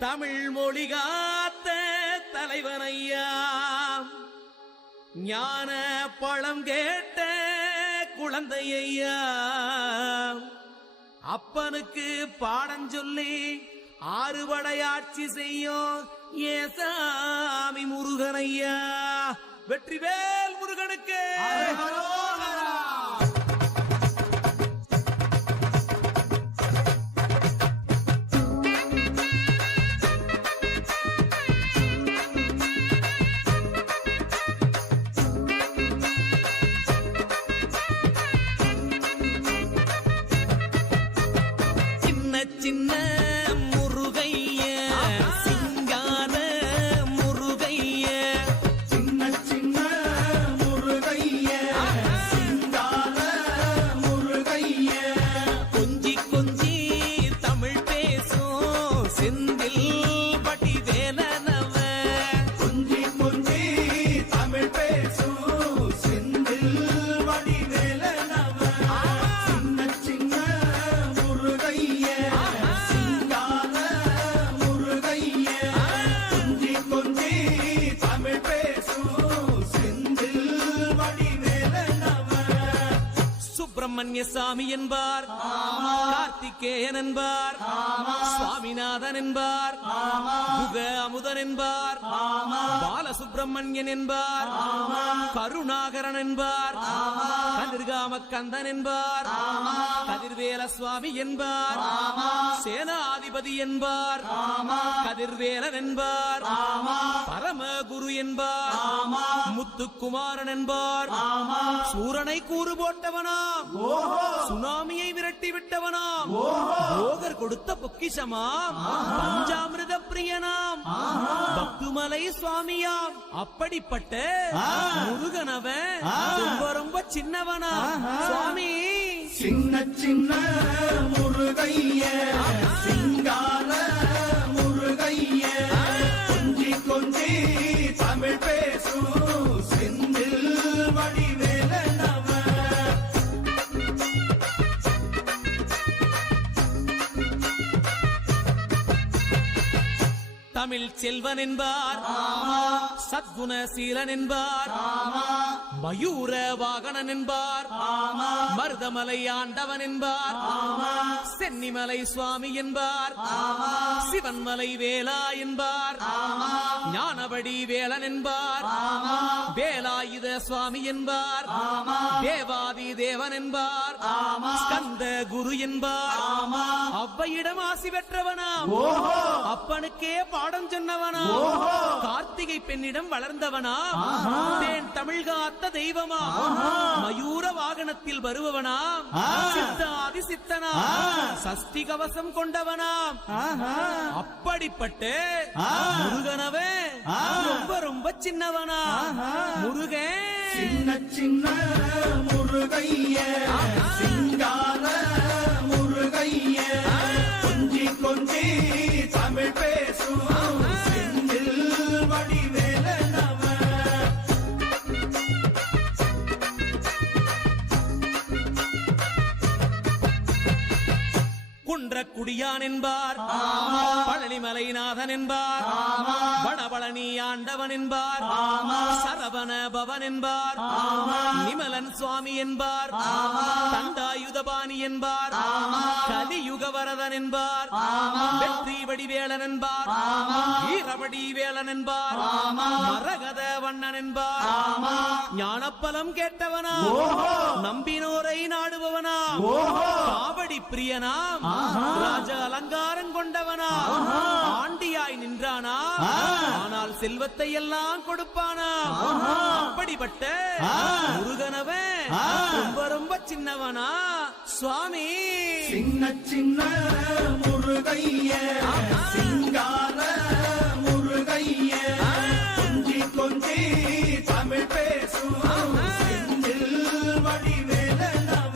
தமிழ் மொழி காத்த தலைவனையா, ஞான பழம் கேட்ட குழந்தையா, அப்பனுக்கு பாடம் சொல்லி ஆறுபடையாட்சி செய்யும் ஏசாமி முருகனையா. வெற்றிவேல் முருகனுக்கு சின்ன முருகைய, சிங்கார முருகைய, சின்ன சின்ன முருகைய, சிங்கார முருகைய, கொஞ்சி கொஞ்சி தமிழ் பேசும் செந்தில் பட்டி வேலனவ, கொஞ்சி கொஞ்சி தமிழ் பேசும் செந்தில் வடிவேலனவ. சின்ன சின்ன முருகைய, சிங்கார முருகைய, கொஞ்சி கொஞ்சி தமிழ் பேசும் செந்தில் வடிவேலனவ. சுப்பிரமணிய சாமி என்பார், கார்த்திகேயன் என்பார், சுவாமிநாதன் என்பார், குக அமுதன் என்பார், பாலசுப்பிரமணியன் என்பார், கருணாகரன் என்பார், கதிர்காம கந்தன் என்பார், கதிர்வேல சுவாமி என்பார், சேனாதிபதி என்பார், கதிர்வேலன் என்பார், பரமகுரு என்பார், முத்துக்குமாரன் என்பார், சூரனை கூறு போட்டவனாம், சுனாமியை விரட்டி விட்டவனாம், போகர் கொடுத்த பொக்கிஷமாம், பஞ்சாமிர்த பிரியனாம், பக்துமலை சுவாமியாம். அப்படிப்பட்ட முருகனவன் ரொம்ப ரொம்ப சின்னவனா சுவாமி. சின்ன சின்ன முருகைய, சிங்கார முருகைய, கொஞ்சி கொஞ்சி தமிழ் பேசும் செந்தில் வடிவேலனவ. தமிழ் செல்வன் என்பார், சத்குணசீலன் என்பார், மயூர வாகனன் என்பார், மருதமலை ஆண்டவன் என்பார், சென்னிமலை சுவாமி என்பார், சிவன்மலை வேலா என்பார், ஞானபடி வேலன் என்பார், வேலாயுத சுவாமி என்பார், தேவாதி தேவன் என்பார், ஸ்கந்த குரு என்பார், அவ்வையிடம் ஆசி பெற்றவனாம், அப்பனுக்கே பாடம் சொன்னவனா, கார்த்திகை பெண்ணிடம் வளர்ந்தவனா, தேன் தமிழ் காத்த தெய்வமா, மயூர வாகனத்தில் வருபவனாம், சித்தாதி சித்தனா, சஷ்டி கவசம் கொண்டவனாம். அப்படிப்பட்ட முருகனவே ரொம்ப ரொம்ப சின்னவனா முருகன். சின்ன சின்ன முருகைய, சிங்கார முருகைய, கொஞ்சி கொஞ்சி தமிழ் பேசும் செந்தில் வடிவேலனவ. குன்றக்குடியான் என்பார், பழனிமலைநாதன் என்பார், வடபழனி ஆண்டவன் என்பார், சரவண பவன் என்பார், நிமலன் சுவாமி என்பார், தண்டாயுதபாணி என்பார், கலியுக வரதன் என்பார், வெற்றி வடிவேலன் என்பார், வீரவடி வேலன் என்பார், மரகத வண்ணன் என்பார், ஞானப்பலம் கேட்டவனா, நம்பினோரை நாடுபவனா, காவடி பிரியனாம், ராஜ அலங்காரம் கொண்டவனா, ஆண்டியாய் நின்றானா, ஆனால் செல்வத்தை எல்லாம் கொடுப்பானா. அப்படிப்பட்ட முருகனவன் ரொம்ப ரொம்ப சின்னவனா சுவாமி. சின்ன சின்ன முருகைய, சிங்கார முருகைய, கொஞ்சி கொஞ்சி தமிழ் பேசும் செந்தில் வடிவேலனவ.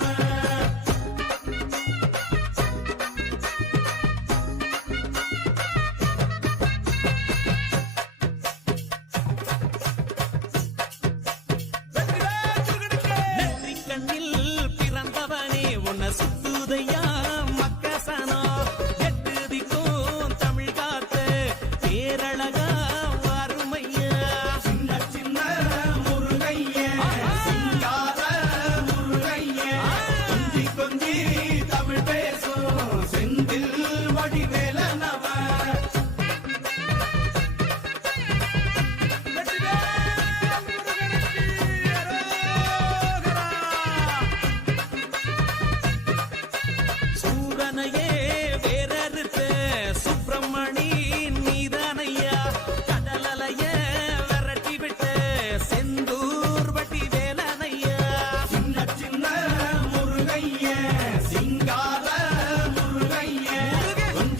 கண்ணில் பிறந்தவனே உன்னை சுத்துதையா மக்கசனா, எட்டு திக்கும் தமிழ்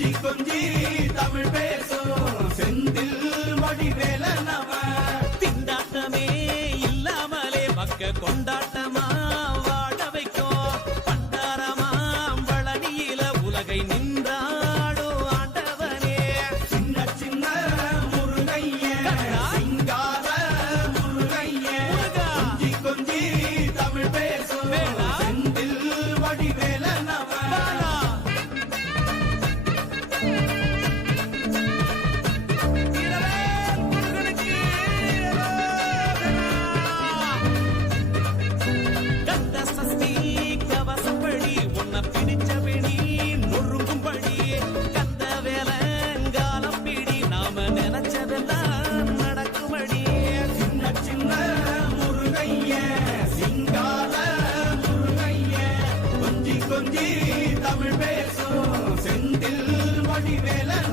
கொஞ்சி கொஞ்சி தமிழ் பேசும் செந்தில் வடிவேலனவ திண்டாட்டமே இல்லாமலே மக்க கொண்டாட்டமா வாழ வைக்கும் பண்டாரமா பழனியில உலகை நின்றாடோ ஆண்டவனே சின்ன சின்ன முருகைய சிங்கார முருகைய முருகா. கொஞ்சி கொஞ்சி தமிழ் பேசும் வேலா. செந்தில் வடிவேலனவ பாலா. இரவேல் முருகனுக்கு கந்த சஷ்டி கவசப்படி உன்னை பிடிச்சபடி நொறுங்கும்படி கந்த வேலங்காலம் பிடி நாம நினைச்சதெல்லாம் நடக்குமடி சின்ன சின்ன முருகைய சிங்கார முருகைய கொஞ்சி கொஞ்சி தமிழ் பேசும் செந்தில் வடிவேலனவ